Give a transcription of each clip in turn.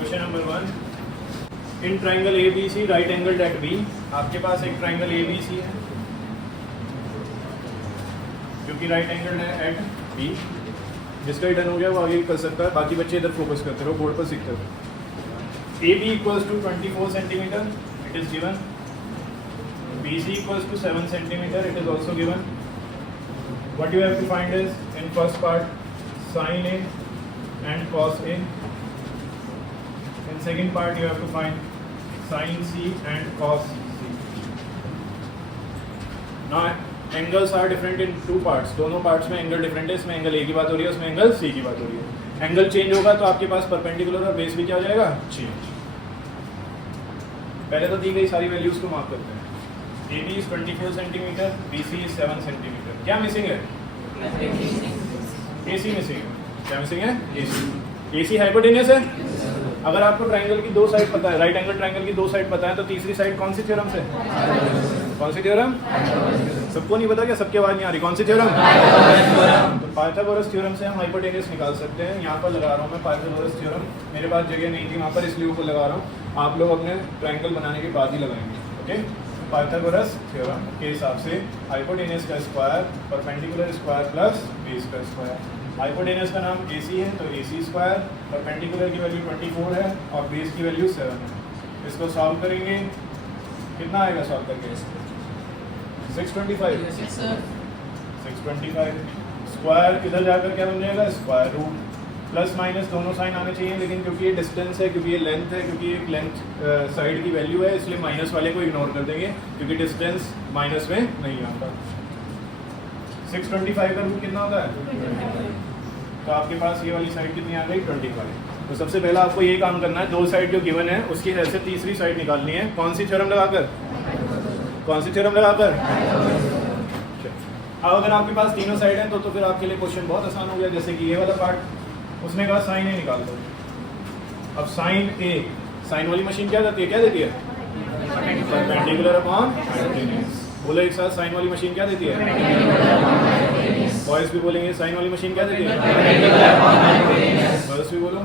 Question number 1, in triangle A B C right angle at B. आपके पास एक triangle A B सी है जो कि राइट एंगल है एट बी। जिसका रिटर्न हो गया वो आगे कर सकता है, बाकी बच्चे इधर फोकस करते रहो, बोर्ड पर सीखते रहो। A B equals to 24 centimetre, it is given. B C equals to 7 centimetre, it is also given. What you have to find is in first part sin A and cos A. In second part you have to find sin C and cos C. Now angles are different in two parts. दोनों parts में angle different है, इसमें angle A की बात हो रही है, उसमें एंगल C की बात हो रही है। एंगल चेंज होगा तो आपके पास परपेंडिकुलर और बेस भी क्या हो जाएगा, चेंज। पहले तो दी गई सारी वैल्यूज को मार्क करते हैं। A B is 24 centimetre, B C is 7 centimetre. क्या मिसिंग है? ए सी मिसिंग है। क्या मिसिंग है? A C. A C hypotenuse है। अगर आपको ट्राइंगल की दो साइड पता है, राइट एंगल ट्राइंगल की दो साइड पता है, तो तीसरी साइड कौन सी थ्योरम से? कौन सी थ्योरम? सबको नहीं पता क्या? सबकी आवाज नहीं आ रही। कौन सी थ्योरम? तो पाइथागोरस थ्योरम से हम हाइपोटेन्यूस निकाल सकते हैं। यहाँ पर लगा रहा हूँ मैं पाइथागोरस थ्योरम, मेरे पास जगह नहीं थी वहाँ पर, इसलिए ऊपर लगा रहा हूँ। आप लोग अपने ट्राइंगल बनाने के बाद ही लगाएंगे। ओके, पाइथागोरस थ्योरम के हिसाब से हाइपोटेन्यूस का square perpendicular square plus base का स्क्वायर। हाइपोटेन्यूस का नाम ए सी है तो ए सी स्क्वायर, परपेंडिकुलर की वैल्यू 24 है और बेस की वैल्यू 7 है। इसको सॉल्व करेंगे, कितना आएगा सॉल्व करके? 625। 625 स्क्वायर इधर जाकर क्या बन जाएगा? Square root. प्लस माइनस दोनों साइन आने चाहिए, लेकिन क्योंकि ये डिस्टेंस है, क्योंकि ये लेंथ है, क्योंकि एक लेंथ साइड की वैल्यू है, इसलिए माइनस वाले को इग्नोर कर देंगे क्योंकि डिस्टेंस माइनस में नहीं आता। 625 का रूट कितना होता है? तो आपके पास ये वाली साइड कितनी आ गई? 25। तो सबसे पहला आपको ये काम करना है, दो साइड जो गिवन है उसकी हेल्प से तीसरी साइड निकालनी है। कौन सी थ्योरम लगाकर? कौन सी थ्योरम लगाकर? अब अगर आपके पास तीनों साइड हैं तो फिर आपके लिए क्वेश्चन बहुत आसान हो गया। जैसे कि ये वाला पार्ट, उसने कहा साइन ए निकाल दो। अब साइन ए, साइन वाली मशीन क्या करती है? क्या देती है? Perpendicular upon hypotenuse. बोलो एक साथ, साइन वाली मशीन क्या देती है? बॉयज भी बोलेंगे, साइन वाली मशीन क्या देती है? गर्ल्स भी बोलो,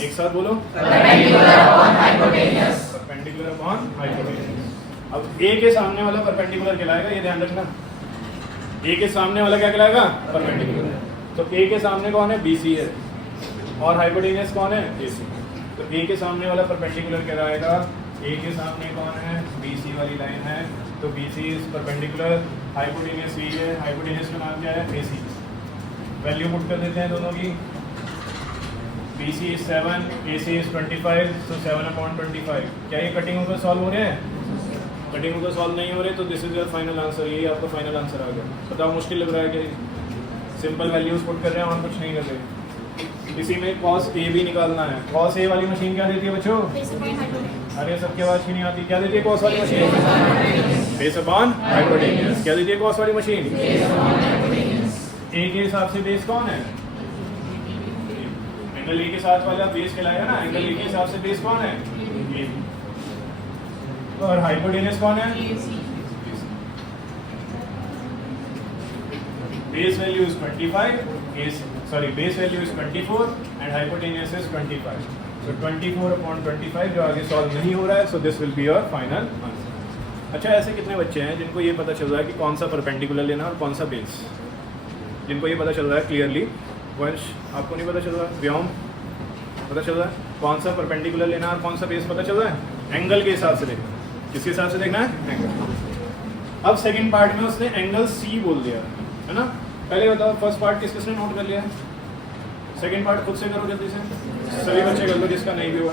एक साथ बोलो, परपेंडिकुलर अपॉन हाइपोटेन्यूस। अब ए के सामने वाला परपेंडिकुलर कहलाएगा, ये ध्यान रखना। ए के सामने वाला क्या कहलाएगा? परपेंडिकुलर। तो ए के सामने कौन है? बी सी है, और हाइपोटेन्यूस कौन है? ए सी। तो ए के सामने वाला परपेंडिकुलर कहलाएगा। ए के सामने कौन है? बी सी वाली लाइन है, तो B C is perpendicular. Hypotenuse C है, हाइपोटेन्यूस का नाम क्या है? A C. वैल्यू पुट कर देते हैं दोनों की। B C is 7, A C is 25, तो 7/25। क्या ये कटिंग होकर सॉल्व हो रहे हैं? कटिंग होकर सॉल्व नहीं हो रहे, तो this is your final answer. यही आपका फाइनल आंसर आ गया। बताओ मुश्किल लग रहा है क्या? सिंपल वैल्यूज पुट कर रहे हैं, और कुछ नहीं कर रहे। इसी में cos A भी निकालना है। cos A वाली मशीन क्या देती है बच्चों? अरे सबकी आवाज क्यों नहीं आती? क्या देती है cos वाली मशीन? Base upon hypotenuse. क्या देती है cos वाली मशीन? A के हिसाब से बेस कौन है? एंगल A के साथ वाला बेस कहलाएगा ना। एंगल A के हिसाब से बेस कौन है? A। और हाइपोटेन्यूस कौन है? Base value is 25, base value is 24 and hypotenuse is 25. So 24/25 जो आगे सॉल्व नहीं हो रहा है, so this will be your final answer. अच्छा, ऐसे कितने बच्चे हैं जिनको ये पता चल रहा है कि कौन सा परपेंडिकुलर लेना और कौन सा बेस? जिनको ये पता चल रहा है क्लियरली? वंश, आपको नहीं पता चल रहा? व्योम, पता चल रहा है कौन सा परपेंडिकुलर लेना और कौन सा बेस पता चल रहा है? एंगल के हिसाब से देखना। किसके हिसाब से देखना है? एंगल। अब सेकेंड पार्ट में उसने एंगल सी बोल दिया है ना। पहले बताओ फर्स्ट पार्ट किसने नोट कर लिया है? सेकंड पार्ट खुद से करो जल्दी से, सभी बच्चे कर लो, जिसका नहीं भी हुआ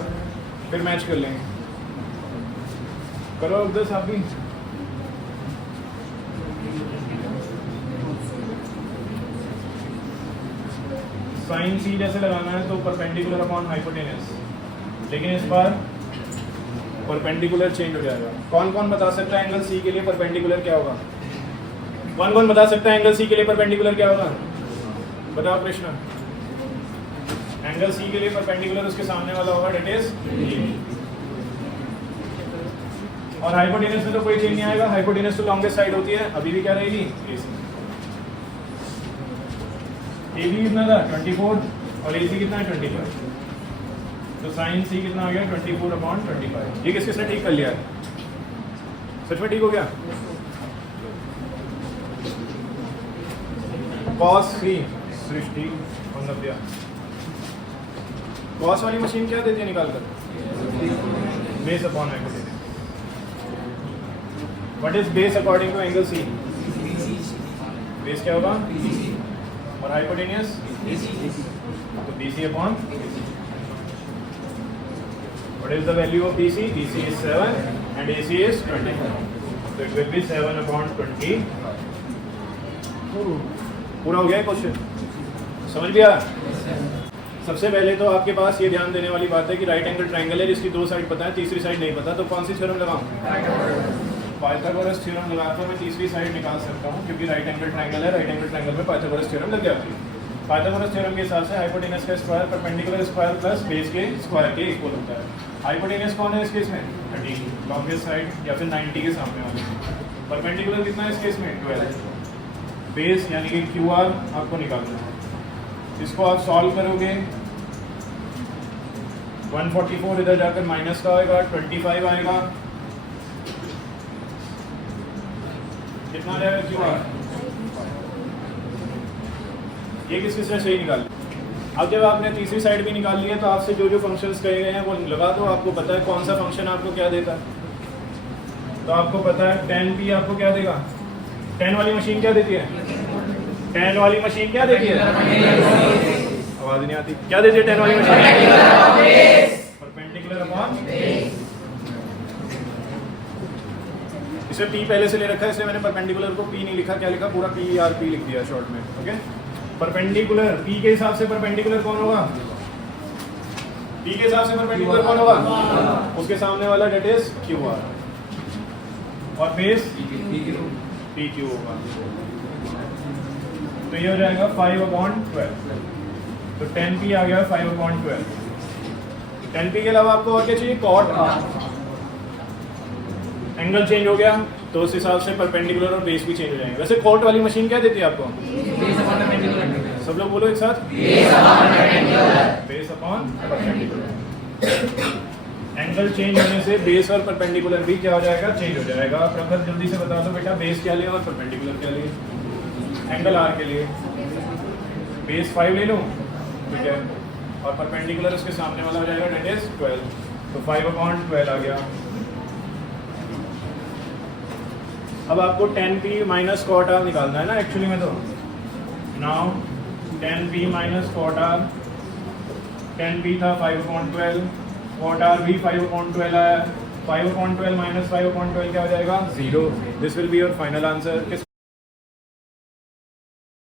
फिर मैच कर लेंगे। करो अब्दुल साहब भी। साइन सी जैसे लगाना है तो परपेंडिकुलर अपॉन हाइपोटेन्यूस, लेकिन इस बार परपेंडिकुलर चेंज हो जाएगा। कौन कौन बता सकता है एंगल सी के लिए परपेंडिकुलर क्या होगा? कौन कौन बता सकता है एंगल सी के लिए परपेंडिकुलर क्या होगा? बताओ कृष्णा। एंगल सी के लिए परपेंडिकुलर उसके सामने वाला होगा, डेट इज ए। और हाइपोटेन्यूस में तो कोई चेंज नहीं आएगा। हाइपोटेन्यूस तो लॉन्गेस्ट साइड होती है, अभी भी क्या रहेगी? ए सी। ए बी कितना था? 24 और ए सी कितना है? 25। तो साइन सी कितना आ गया 24/25। ये किसने ठीक कर लिया है? सच में ठीक हो गया? Cos C Srishti Navya. Cos वाली मशीन क्या देती है निकाल कर? Base upon hypotenuse. What is base according to angle C? Base क्या होगा? और हाइपोटेन्यूज तो BC upon. What is the value of BC? BC is 7 and AC is 25, so it will be 7/20। पूरा हो गया है क्वेश्चन? समझ भी आया? सबसे पहले तो आपके पास ये ध्यान देने वाली बात है कि राइट एंगल ट्रायंगल है जिसकी 2 साइड पता है, तीसरी साइड नहीं पता, तो कौन सी थ्योरम लगाऊं? पाइथागोरस थ्योरम लगाकर मैं तीसरी साइड निकाल सकता हूँ, क्योंकि राइट एंगल ट्रायंगल है, राइट एंगल ट्रायंगल में पाइथागोरस थ्योरम लग जाती है। पाइथागोरस थ्योरम के हिसाब से हाइपोटेनस का square perpendicular square plus base के स्क्वायर के इक्वल होता है। हाइपोटेनस कौन है इस केस में? 30, लॉन्गेस्ट साइड या फिर 90 के सामने वाले। परपेंडिकुलर कितना है इस केस में? 12। बेस यानी कि QR आपको निकालना है। इसको आप सॉल्व करोगे 144 इधर जाकर माइनस का आएगा, 25 आएगा, कितना जाएगा QR? ये किस किसने सही निकाल? अब जब आपने तीसरी साइड भी निकाल ली है तो आपसे जो जो फंक्शंस कहे गए हैं वो लगा दो। आपको पता है कौन सा फंक्शन आपको क्या देता है, तो आपको पता है tan p आपको क्या देगा? tan वाली मशीन क्या देती है? tan वाली मशीन क्या देती है? आवाज नहीं आती। क्या देती है tan वाली मशीन? Perpendicular upon. इसे P पहले से ले रखा है, इसलिए मैंने परपेंडिकुलर को P नहीं लिखा। क्या लिखा? पूरा PRP लिख दिया शॉर्ट में। ओके, परपेंडिकुलर P के हिसाब से परपेंडिकुलर कौन होगा? P के हिसाब से परपेंडिकुलर कौन होगा? उसके सामने वाला डेट इज QR और बेस PQ होगा। तो ये हो जाएगा 5/12। तो 10P आ गया 5/12। 10P के अलावा आपको और क्या चाहिए? cot R। एंगल चेंज हो गया तो उस हिसाब से परपेंडिकुलर और बेस भी चेंज हो जाएंगे। वैसे कॉट वाली मशीन क्या देती है आपको? सब लोग बोलो एक साथ, base upon perpendicular. Angle change होने से बेस और परपेंडिकुलर भी क्या हो जाएगा? चेंज हो जाएगा। प्रखर जल्दी से बता दो बेटा, बेस क्या ले और परपेंडिकुलर क्या ले? एंगल R के लिए बेस 5 ले लो, ठीक है, और परपेंडिकुलर उसके सामने वाला हो जाएगा डेट इज 12। तो 5/12 आ गया। अब आपको 10P माइनस cot R निकालना है ना एक्चुअली में। तो now 10P minus cot R, 10P था 5/12, cot R भी 5/12 आया। 5/12 माइनस 5/12 क्या हो जाएगा? 0। This will be your final answer.